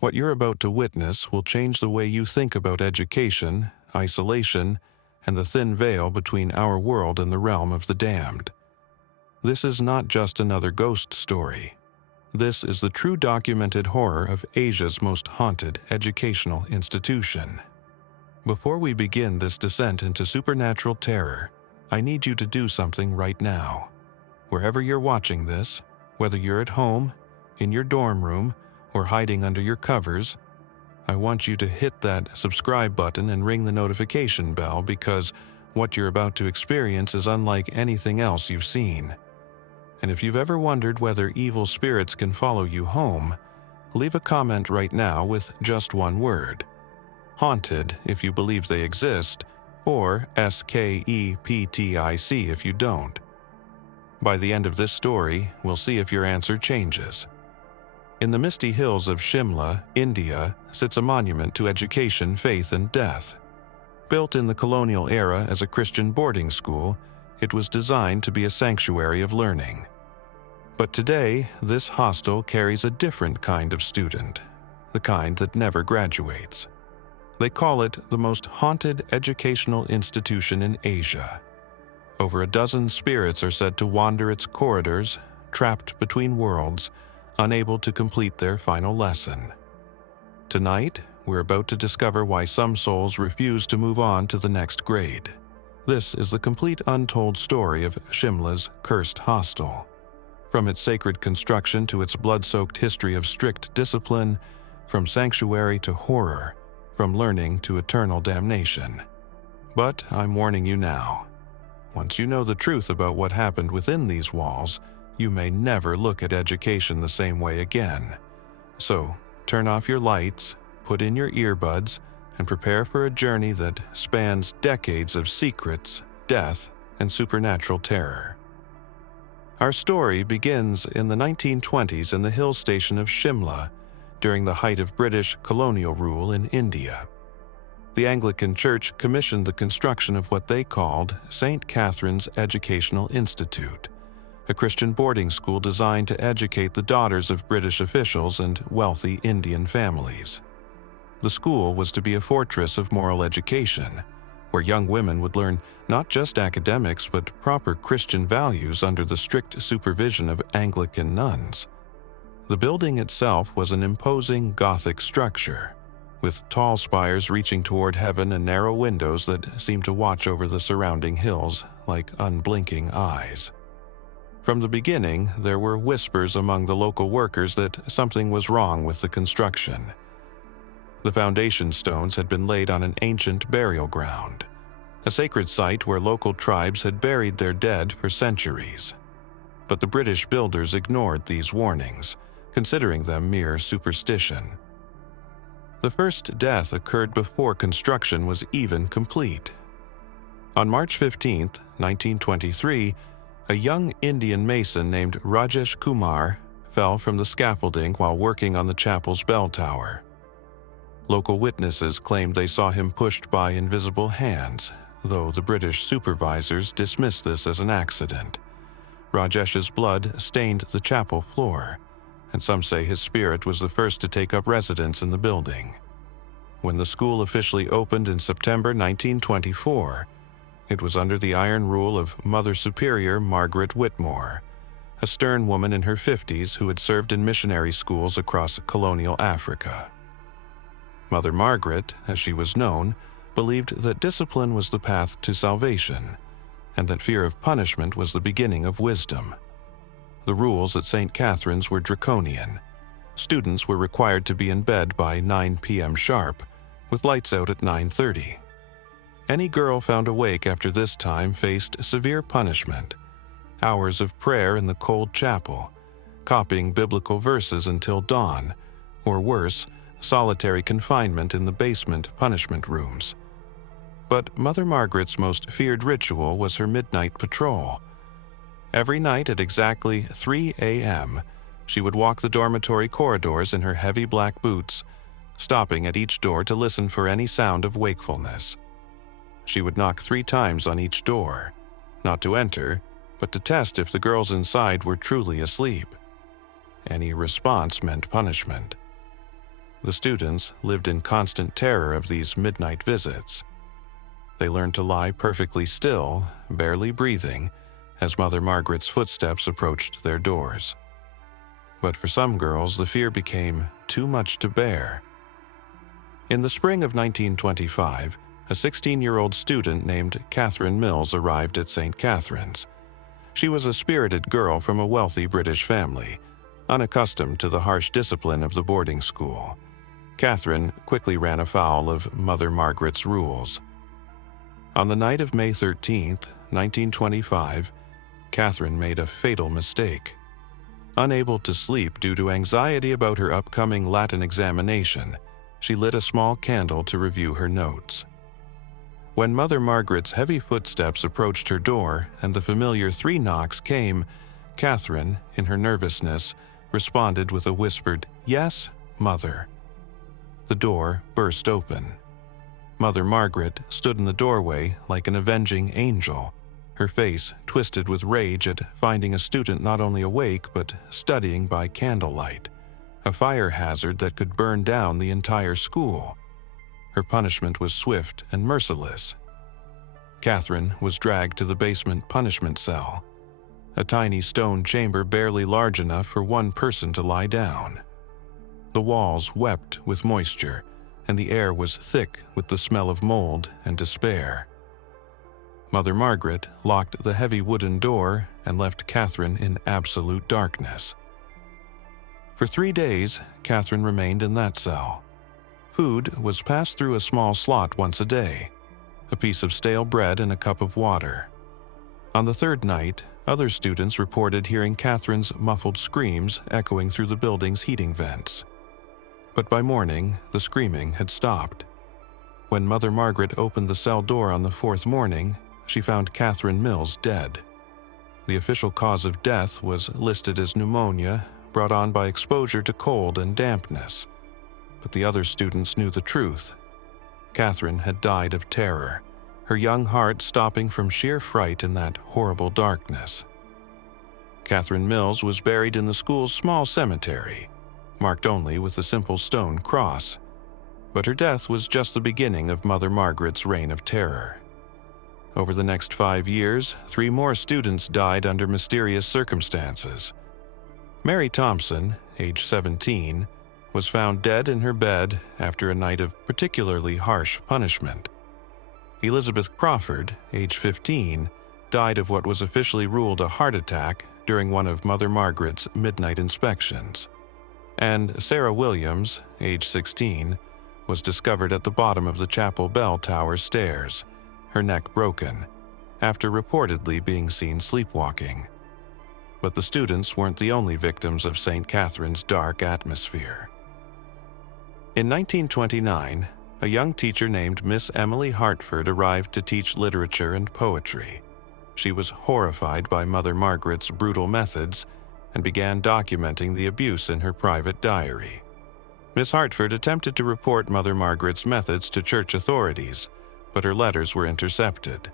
What you're about to witness will change the way you think about education, isolation, and the thin veil between our world and the realm of the damned. This is not just another ghost story. This is the true documented horror of Asia's most haunted educational institution. Before we begin this descent into supernatural terror, I need you to do something right now. Wherever you're watching this, whether you're at home, in your dorm room, or hiding under your covers, I want you to hit that subscribe button and ring the notification bell because what you're about to experience is unlike anything else you've seen. And if you've ever wondered whether evil spirits can follow you home, leave a comment right now with just one word. Haunted if you believe they exist, or SKEPTIC if you don't. By the end of this story, we'll see if your answer changes. In the misty hills of Shimla, India, sits a monument to education, faith, and death. Built in the colonial era as a Christian boarding school, it was designed to be a sanctuary of learning. But today, this hostel carries a different kind of student, the kind that never graduates. They call it the most haunted educational institution in Asia. Over a dozen spirits are said to wander its corridors, trapped between worlds, unable to complete their final lesson. Tonight, we're about to discover why some souls refuse to move on to the next grade. This is the complete untold story of Shimla's cursed hostel. From its sacred construction to its blood-soaked history of strict discipline, from sanctuary to horror, from learning to eternal damnation. But I'm warning you now. Once you know the truth about what happened within these walls, you may never look at education the same way again. So, turn off your lights, put in your earbuds, and prepare for a journey that spans decades of secrets, death, and supernatural terror. Our story begins in the 1920s in the hill station of Shimla, during the height of British colonial rule in India. The Anglican Church commissioned the construction of what they called St. Catherine's Educational Institute, a Christian boarding school designed to educate the daughters of British officials and wealthy Indian families. The school was to be a fortress of moral education, where young women would learn not just academics but proper Christian values under the strict supervision of Anglican nuns. The building itself was an imposing Gothic structure, with tall spires reaching toward heaven and narrow windows that seemed to watch over the surrounding hills like unblinking eyes. From the beginning, there were whispers among the local workers that something was wrong with the construction. The foundation stones had been laid on an ancient burial ground, a sacred site where local tribes had buried their dead for centuries. But the British builders ignored these warnings, considering them mere superstition. The first death occurred before construction was even complete. On March 15, 1923, a young Indian mason named Rajesh Kumar fell from the scaffolding while working on the chapel's bell tower. Local witnesses claimed they saw him pushed by invisible hands, though the British supervisors dismissed this as an accident. Rajesh's blood stained the chapel floor, and some say his spirit was the first to take up residence in the building. When the school officially opened in September 1924, it was under the iron rule of Mother Superior Margaret Whitmore, a stern woman in her 50s who had served in missionary schools across colonial Africa. Mother Margaret, as she was known, believed that discipline was the path to salvation, and that fear of punishment was the beginning of wisdom. The rules at St. Catherine's were draconian. Students were required to be in bed by 9 p.m. sharp, with lights out at 9:30. Any girl found awake after this time faced severe punishment: hours of prayer in the cold chapel, copying biblical verses until dawn, or worse, solitary confinement in the basement punishment rooms. But Mother Margaret's most feared ritual was her midnight patrol. Every night at exactly 3 a.m., she would walk the dormitory corridors in her heavy black boots, stopping at each door to listen for any sound of wakefulness. She would knock 3 times on each door, not to enter, but to test if the girls inside were truly asleep. Any response meant punishment. The students lived in constant terror of these midnight visits. They learned to lie perfectly still, barely breathing, as Mother Margaret's footsteps approached their doors. But for some girls, the fear became too much to bear. In the spring of 1925, a 16-year-old student named Catherine Mills arrived at St. Catherine's. She was a spirited girl from a wealthy British family, unaccustomed to the harsh discipline of the boarding school. Catherine quickly ran afoul of Mother Margaret's rules. On the night of May 13, 1925, Catherine made a fatal mistake. Unable to sleep due to anxiety about her upcoming Latin examination, she lit a small candle to review her notes. When Mother Margaret's heavy footsteps approached her door and the familiar 3 knocks came, Catherine, in her nervousness, responded with a whispered, "Yes, Mother." The door burst open. Mother Margaret stood in the doorway like an avenging angel, her face twisted with rage at finding a student not only awake but studying by candlelight, a fire hazard that could burn down the entire school. Her punishment was swift and merciless. Catherine was dragged to the basement punishment cell, a tiny stone chamber barely large enough for one person to lie down. The walls wept with moisture, and the air was thick with the smell of mold and despair. Mother Margaret locked the heavy wooden door and left Catherine in absolute darkness. For 3 days, Catherine remained in that cell. Food was passed through a small slot once a day, a piece of stale bread and a cup of water. On the 3rd night, other students reported hearing Catherine's muffled screams echoing through the building's heating vents. But by morning, the screaming had stopped. When Mother Margaret opened the cell door on the 4th morning, she found Catherine Mills dead. The official cause of death was listed as pneumonia, brought on by exposure to cold and dampness. But the other students knew the truth. Catherine had died of terror, her young heart stopping from sheer fright in that horrible darkness. Catherine Mills was buried in the school's small cemetery, marked only with a simple stone cross. But her death was just the beginning of Mother Margaret's reign of terror. Over the next 5 years, 3 more students died under mysterious circumstances. Mary Thompson, age 17, was found dead in her bed after a night of particularly harsh punishment. Elizabeth Crawford, age 15, died of what was officially ruled a heart attack during one of Mother Margaret's midnight inspections. And Sarah Williams, age 16, was discovered at the bottom of the chapel bell tower stairs, her neck broken, after reportedly being seen sleepwalking. But the students weren't the only victims of St. Catherine's dark atmosphere. In 1929, a young teacher named Miss Emily Hartford arrived to teach literature and poetry. She was horrified by Mother Margaret's brutal methods and began documenting the abuse in her private diary. Miss Hartford attempted to report Mother Margaret's methods to church authorities, but her letters were intercepted.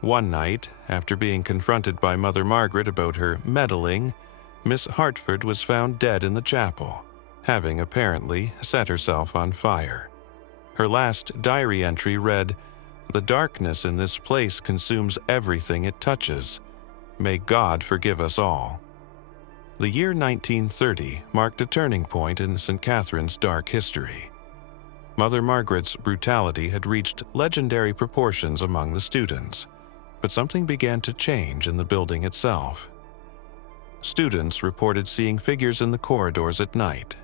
One night, after being confronted by Mother Margaret about her meddling, Miss Hartford was found dead in the chapel, having apparently set herself on fire. Her last diary entry read, "The darkness in this place consumes everything it touches. May God forgive us all." The year 1930 marked a turning point in St. Catherine's dark history. Mother Margaret's brutality had reached legendary proportions among the students, but something began to change in the building itself. Students reported seeing figures in the corridors at night,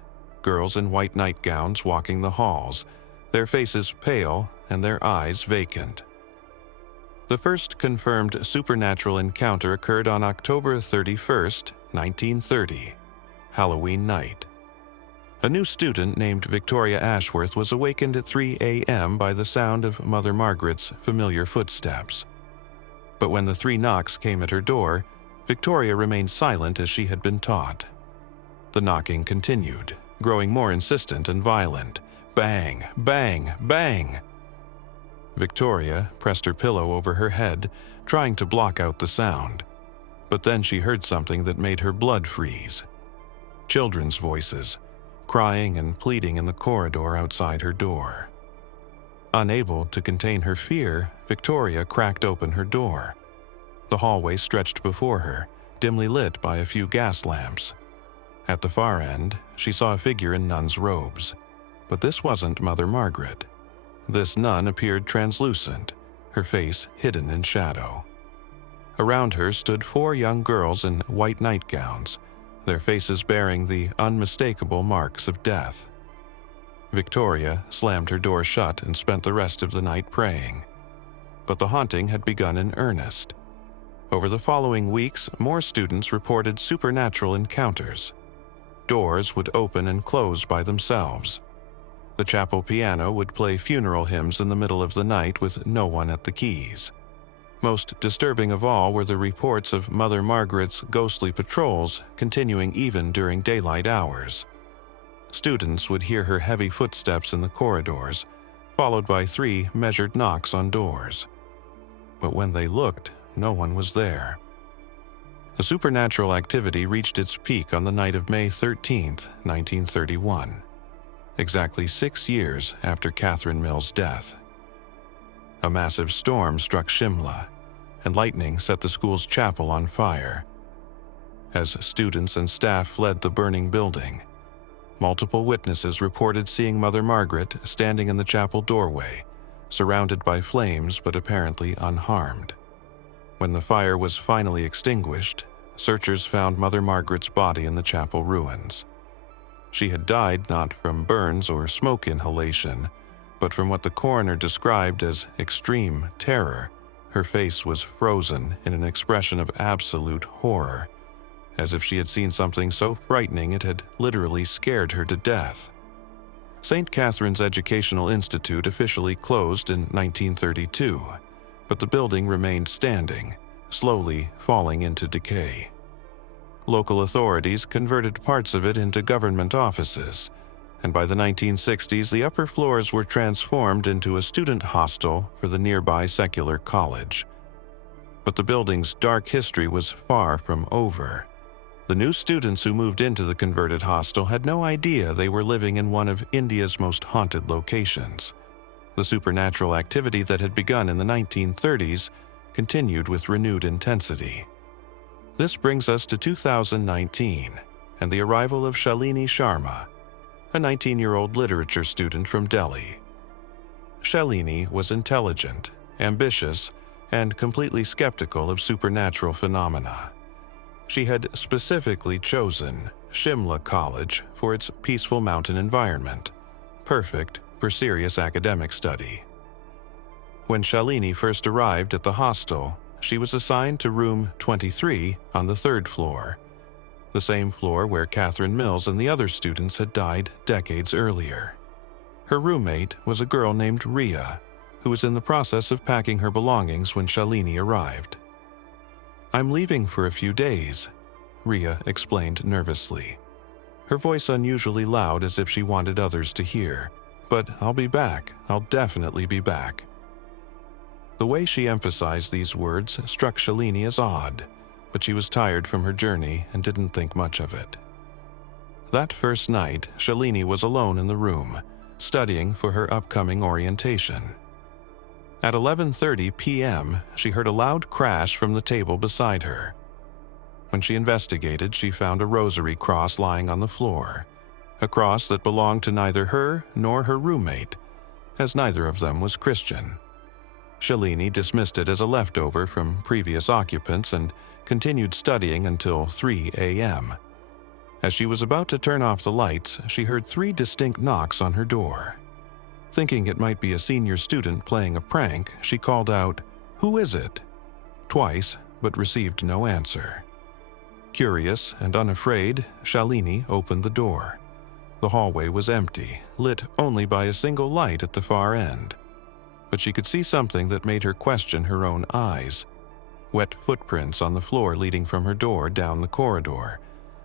girls in white nightgowns walking the halls, their faces pale and their eyes vacant. The first confirmed supernatural encounter occurred on October 31st, 1930, Halloween night. A new student named Victoria Ashworth was awakened at 3 a.m. by the sound of Mother Margaret's familiar footsteps. But when the 3 knocks came at her door, Victoria remained silent as she had been taught. The knocking continued, growing more insistent and violent. Bang, bang, bang. Victoria pressed her pillow over her head, trying to block out the sound. But then she heard something that made her blood freeze. Children's voices, crying and pleading in the corridor outside her door. Unable to contain her fear, Victoria cracked open her door. The hallway stretched before her, dimly lit by a few gas lamps. At the far end, she saw a figure in nun's robes. But this wasn't Mother Margaret. This nun appeared translucent, her face hidden in shadow. Around her stood 4 young girls in white nightgowns, their faces bearing the unmistakable marks of death. Victoria slammed her door shut and spent the rest of the night praying. But the haunting had begun in earnest. Over the following weeks, more students reported supernatural encounters. Doors would open and close by themselves. The chapel piano would play funeral hymns in the middle of the night with no one at the keys. Most disturbing of all were the reports of Mother Margaret's ghostly patrols continuing even during daylight hours. Students would hear her heavy footsteps in the corridors, followed by 3 measured knocks on doors. But when they looked, no one was there. The supernatural activity reached its peak on the night of May 13, 1931, exactly 6 years after Catherine Mill's death. A massive storm struck Shimla, and lightning set the school's chapel on fire. As students and staff fled the burning building, multiple witnesses reported seeing Mother Margaret standing in the chapel doorway, surrounded by flames but apparently unharmed. When the fire was finally extinguished, searchers found Mother Margaret's body in the chapel ruins. She had died not from burns or smoke inhalation, but from what the coroner described as extreme terror. Her face was frozen in an expression of absolute horror, as if she had seen something so frightening it had literally scared her to death. St. Catherine's Educational Institute officially closed in 1932, but the building remained standing, slowly falling into decay. Local authorities converted parts of it into government offices, and by the 1960s the upper floors were transformed into a student hostel for the nearby secular college. But the building's dark history was far from over. The new students who moved into the converted hostel had no idea they were living in one of India's most haunted locations. The supernatural activity that had begun in the 1930s continued with renewed intensity. This brings us to 2019 and the arrival of Shalini Sharma, a 19-year-old literature student from Delhi. Shalini was intelligent, ambitious, and completely skeptical of supernatural phenomena. She had specifically chosen Shimla College for its peaceful mountain environment, perfect for serious academic study. When Shalini first arrived at the hostel, she was assigned to room 23 on the 3rd floor, the same floor where Catherine Mills and the other students had died decades earlier. Her roommate was a girl named Ria, who was in the process of packing her belongings when Shalini arrived. "I'm leaving for a few days," Ria explained nervously, her voice unusually loud as if she wanted others to hear. "But I'll be back. I'll definitely be back." The way she emphasized these words struck Shalini as odd, but she was tired from her journey and didn't think much of it. That first night, Shalini was alone in the room, studying for her upcoming orientation. At 11:30 p.m., she heard a loud crash from the table beside her. When she investigated, she found a rosary cross lying on the floor, a cross that belonged to neither her nor her roommate, as neither of them was Christian. Shalini dismissed it as a leftover from previous occupants and continued studying until 3 a.m. As she was about to turn off the lights, she heard 3 distinct knocks on her door. Thinking it might be a senior student playing a prank, she called out, "Who is it?" twice, but received no answer. Curious and unafraid, Shalini opened the door. The hallway was empty, lit only by a single light at the far end. But she could see something that made her question her own eyes. Wet footprints on the floor leading from her door down the corridor,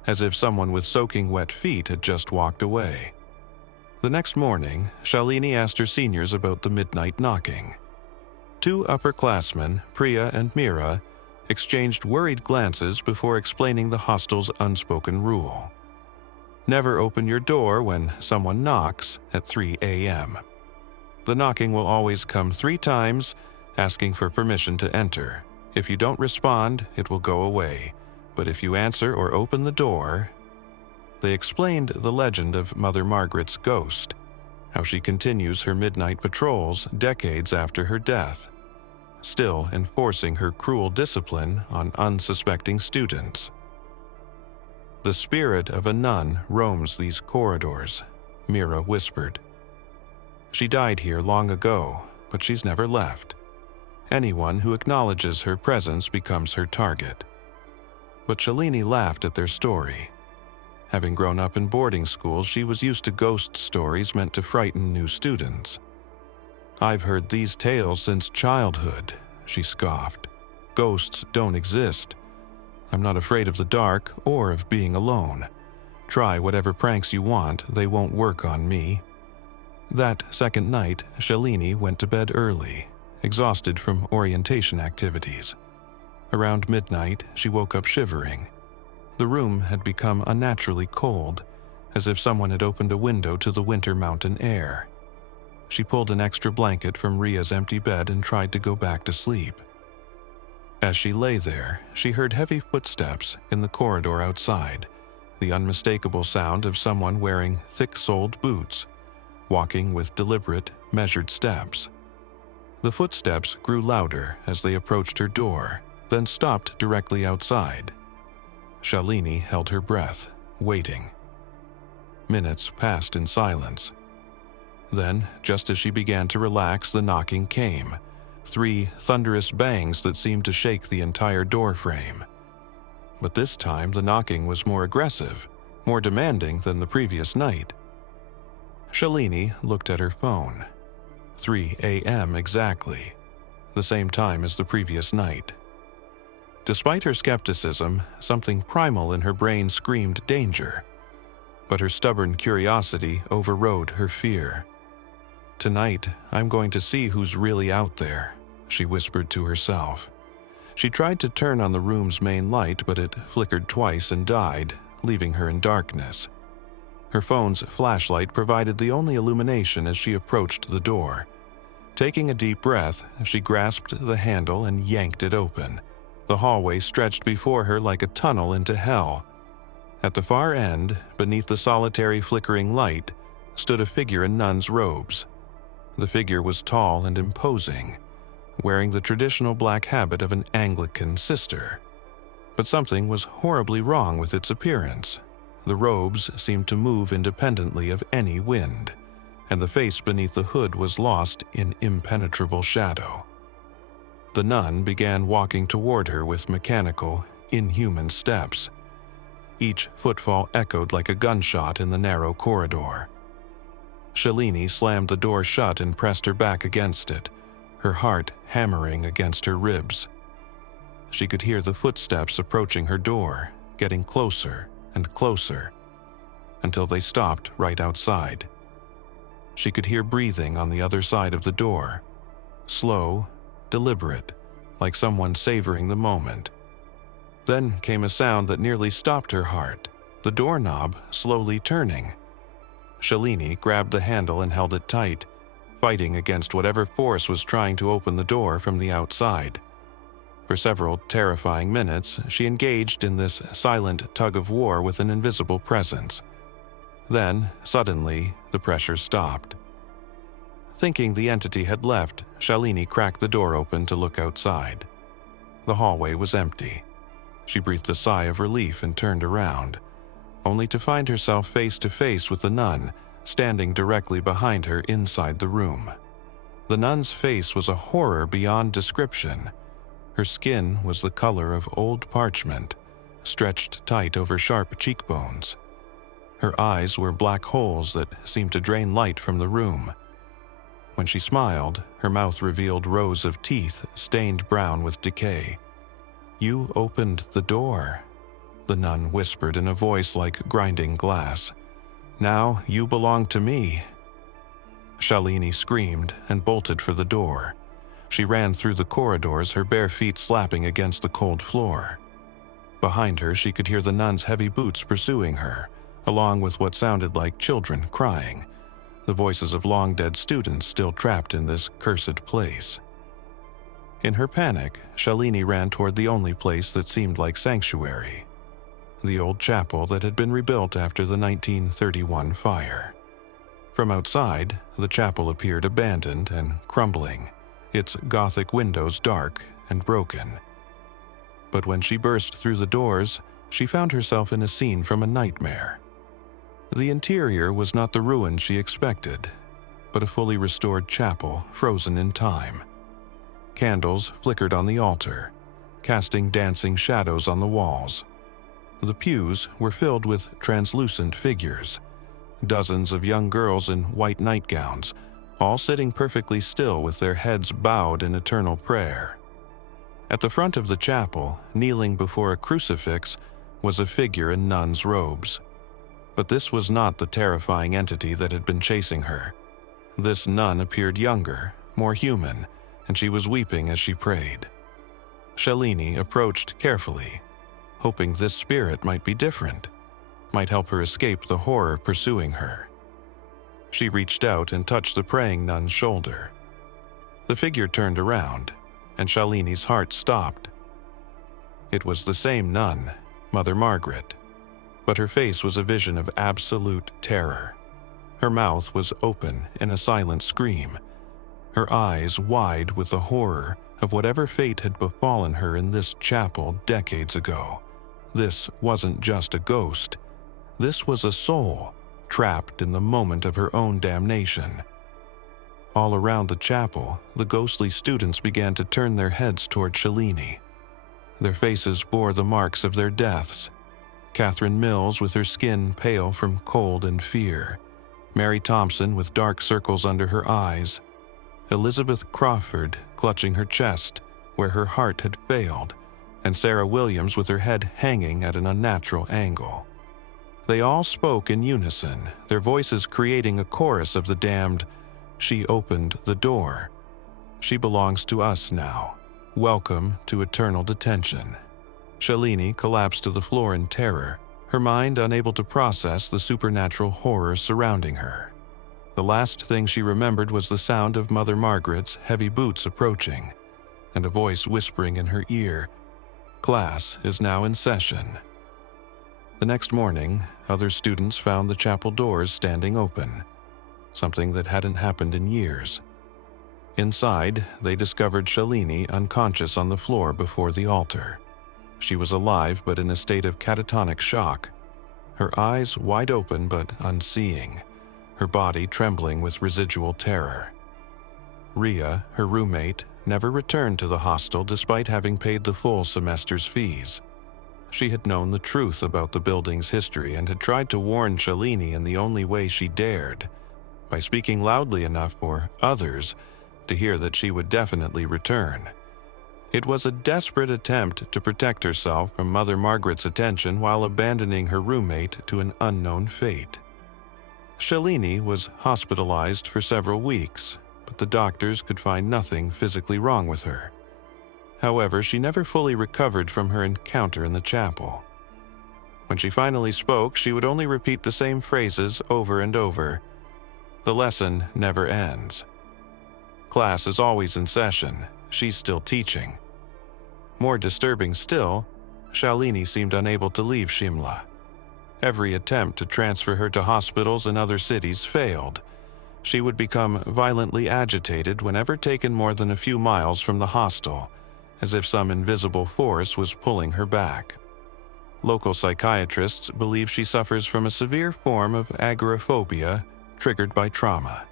as if someone with soaking wet feet had just walked away. The next morning, Shalini asked her seniors about the midnight knocking. 2 upperclassmen, Priya and Meera, exchanged worried glances before explaining the hostel's unspoken rule. Never open your door when someone knocks at 3 a.m. The knocking will always come 3 times, asking for permission to enter. If you don't respond, it will go away. But if you answer or open the door... They explained the legend of Mother Margaret's ghost, how she continues her midnight patrols decades after her death, still enforcing her cruel discipline on unsuspecting students. The spirit of a nun roams these corridors, Mira whispered. She died here long ago, but she's never left. Anyone who acknowledges her presence becomes her target. But Shalini laughed at their story. Having grown up in boarding school, she was used to ghost stories meant to frighten new students. I've heard these tales since childhood, she scoffed. Ghosts don't exist. I'm not afraid of the dark or of being alone. Try whatever pranks you want, they won't work on me. That second night, Shalini went to bed early, exhausted from orientation activities. Around midnight, she woke up shivering. The room had become unnaturally cold, as if someone had opened a window to the winter mountain air. She pulled an extra blanket from Ria's empty bed and tried to go back to sleep. As she lay there, she heard heavy footsteps in the corridor outside, the unmistakable sound of someone wearing thick-soled boots, walking with deliberate, measured steps. The footsteps grew louder as they approached her door, then stopped directly outside. Shalini held her breath, waiting. Minutes passed in silence. Then, just as she began to relax, the knocking came. 3 thunderous bangs that seemed to shake the entire door frame. But this time the knocking was more aggressive, more demanding than the previous night. Shalini looked at her phone. 3 a.m. exactly, the same time as the previous night. Despite her skepticism, something primal in her brain screamed danger. But her stubborn curiosity overrode her fear. Tonight, I'm going to see who's really out there, she whispered to herself. She tried to turn on the room's main light, but it flickered twice and died, leaving her in darkness. Her phone's flashlight provided the only illumination as she approached the door. Taking a deep breath, she grasped the handle and yanked it open. The hallway stretched before her like a tunnel into hell. At the far end, beneath the solitary flickering light, stood a figure in nun's robes. The figure was tall and imposing, wearing the traditional black habit of an Anglican sister. But something was horribly wrong with its appearance. The robes seemed to move independently of any wind, and the face beneath the hood was lost in impenetrable shadow. The nun began walking toward her with mechanical, inhuman steps. Each footfall echoed like a gunshot in the narrow corridor. Shalini slammed the door shut and pressed her back against it, her heart hammering against her ribs. She could hear the footsteps approaching her door, getting closer and closer, until they stopped right outside. She could hear breathing on the other side of the door, slow, deliberate, like someone savoring the moment. Then came a sound that nearly stopped her heart, the doorknob slowly turning. Shalini grabbed the handle and held it tight, fighting against whatever force was trying to open the door from the outside. For several terrifying minutes, she engaged in this silent tug-of-war with an invisible presence. Then, suddenly, the pressure stopped. Thinking the entity had left, Shalini cracked the door open to look outside. The hallway was empty. She breathed a sigh of relief and turned around, only to find herself face to face with the nun, standing directly behind her inside the room. The nun's face was a horror beyond description. Her skin was the color of old parchment, stretched tight over sharp cheekbones. Her eyes were black holes that seemed to drain light from the room. When she smiled, her mouth revealed rows of teeth stained brown with decay. "You opened the door," the nun whispered in a voice like grinding glass. "Now you belong to me." Shalini screamed and bolted for the door. She ran through the corridors, her bare feet slapping against the cold floor. Behind her, she could hear the nun's heavy boots pursuing her, along with what sounded like children crying, the voices of long-dead students still trapped in this cursed place. In her panic, Shalini ran toward the only place that seemed like sanctuary, the old chapel that had been rebuilt after the 1931 fire. From outside, the chapel appeared abandoned and crumbling, its Gothic windows dark and broken. But when she burst through the doors, she found herself in a scene from a nightmare. The interior was not the ruin she expected, but a fully restored chapel frozen in time. Candles flickered on the altar, casting dancing shadows on the walls. The pews were filled with translucent figures, dozens of young girls in white nightgowns, all sitting perfectly still with their heads bowed in eternal prayer. At the front of the chapel, kneeling before a crucifix, was a figure in nun's robes. But this was not the terrifying entity that had been chasing her. This nun appeared younger, more human, and she was weeping as she prayed. Shalini approached carefully, hoping this spirit might be different, might help her escape the horror pursuing her. She reached out and touched the praying nun's shoulder. The figure turned around, and Shalini's heart stopped. It was the same nun, Mother Margaret, but her face was a vision of absolute terror. Her mouth was open in a silent scream, her eyes wide with the horror of whatever fate had befallen her in this chapel decades ago. This wasn't just a ghost. This was a soul, trapped in the moment of her own damnation. All around the chapel, the ghostly students began to turn their heads toward Shalini. Their faces bore the marks of their deaths. Catherine Mills with her skin pale from cold and fear, Mary Thompson with dark circles under her eyes, Elizabeth Crawford clutching her chest where her heart had failed, and Sarah Williams with her head hanging at an unnatural angle. They all spoke in unison, their voices creating a chorus of the damned, "She opened the door. She belongs to us now. Welcome to eternal detention." Shalini collapsed to the floor in terror, her mind unable to process the supernatural horror surrounding her. The last thing she remembered was the sound of Mother Margaret's heavy boots approaching, and a voice whispering in her ear, "Class is now in session." The next morning, other students found the chapel doors standing open, something that hadn't happened in years. Inside, they discovered Shalini unconscious on the floor before the altar. She was alive but in a state of catatonic shock, her eyes wide open but unseeing, her body trembling with residual terror. Ria, her roommate, never returned to the hostel despite having paid the full semester's fees. She had known the truth about the building's history and had tried to warn Shalini in the only way she dared, by speaking loudly enough for others to hear that she would definitely return. It was a desperate attempt to protect herself from Mother Margaret's attention while abandoning her roommate to an unknown fate. Shalini was hospitalized for several weeks, but the doctors could find nothing physically wrong with her. However, she never fully recovered from her encounter in the chapel. When she finally spoke, she would only repeat the same phrases over and over. The lesson never ends. Class is always in session. She's still teaching. More disturbing still, Shalini seemed unable to leave Shimla. Every attempt to transfer her to hospitals in other cities failed. She would become violently agitated whenever taken more than a few miles from the hostel, as if some invisible force was pulling her back. Local psychiatrists believe she suffers from a severe form of agoraphobia triggered by trauma.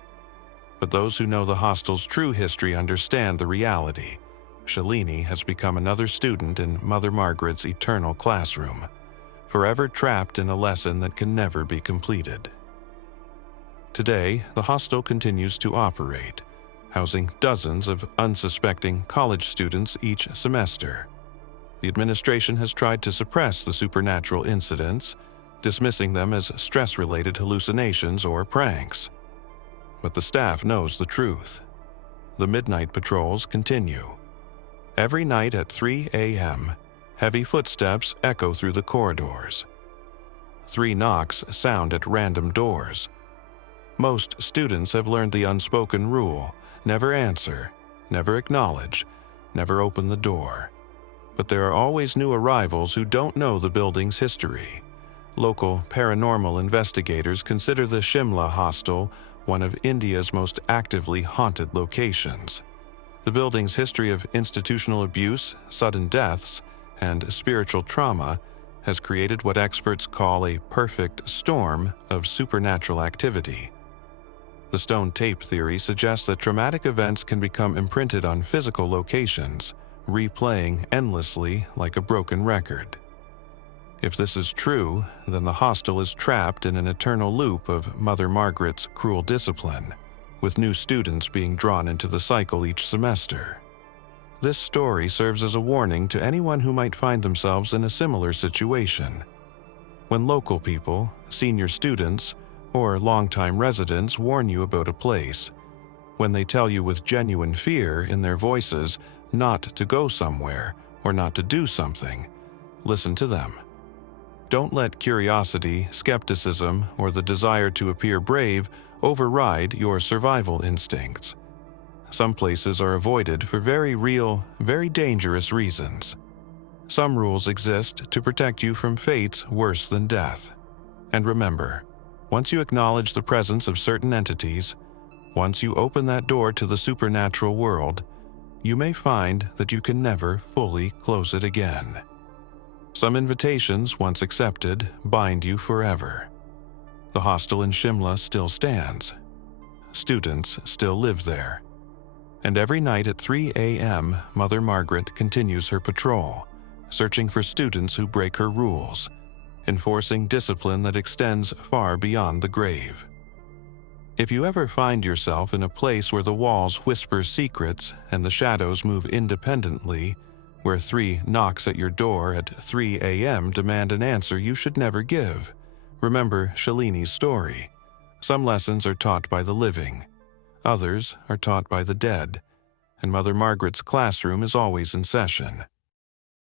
But those who know the hostel's true history understand the reality. Shalini has become another student in Mother Margaret's eternal classroom, forever trapped in a lesson that can never be completed. Today, the hostel continues to operate, housing dozens of unsuspecting college students each semester. The administration has tried to suppress the supernatural incidents, dismissing them as stress-related hallucinations or pranks. But the staff knows the truth. The midnight patrols continue. Every night at 3 a.m., heavy footsteps echo through the corridors. 3 knocks sound at random doors. Most students have learned the unspoken rule: never answer, never acknowledge, never open the door. But there are always new arrivals who don't know the building's history. Local paranormal investigators consider the Shimla Hostel one of India's most actively haunted locations. The building's history of institutional abuse, sudden deaths, and spiritual trauma has created what experts call a perfect storm of supernatural activity. The stone tape theory suggests that traumatic events can become imprinted on physical locations, replaying endlessly like a broken record. If this is true, then the hostel is trapped in an eternal loop of Mother Margaret's cruel discipline, with new students being drawn into the cycle each semester. This story serves as a warning to anyone who might find themselves in a similar situation. When local people, senior students, or longtime residents warn you about a place, when they tell you with genuine fear in their voices not to go somewhere or not to do something, listen to them. Don't let curiosity, skepticism, or the desire to appear brave override your survival instincts. Some places are avoided for very real, very dangerous reasons. Some rules exist to protect you from fates worse than death. And remember, once you acknowledge the presence of certain entities, once you open that door to the supernatural world, you may find that you can never fully close it again. Some invitations, once accepted, bind you forever. The hostel in Shimla still stands. Students still live there. And every night at 3 a.m., Mother Margaret continues her patrol, searching for students who break her rules, enforcing discipline that extends far beyond the grave. If you ever find yourself in a place where the walls whisper secrets and the shadows move independently, where 3 knocks at your door at 3 a.m. demand an answer you should never give, remember Shalini's story. Some lessons are taught by the living. Others are taught by the dead, and Mother Margaret's classroom is always in session.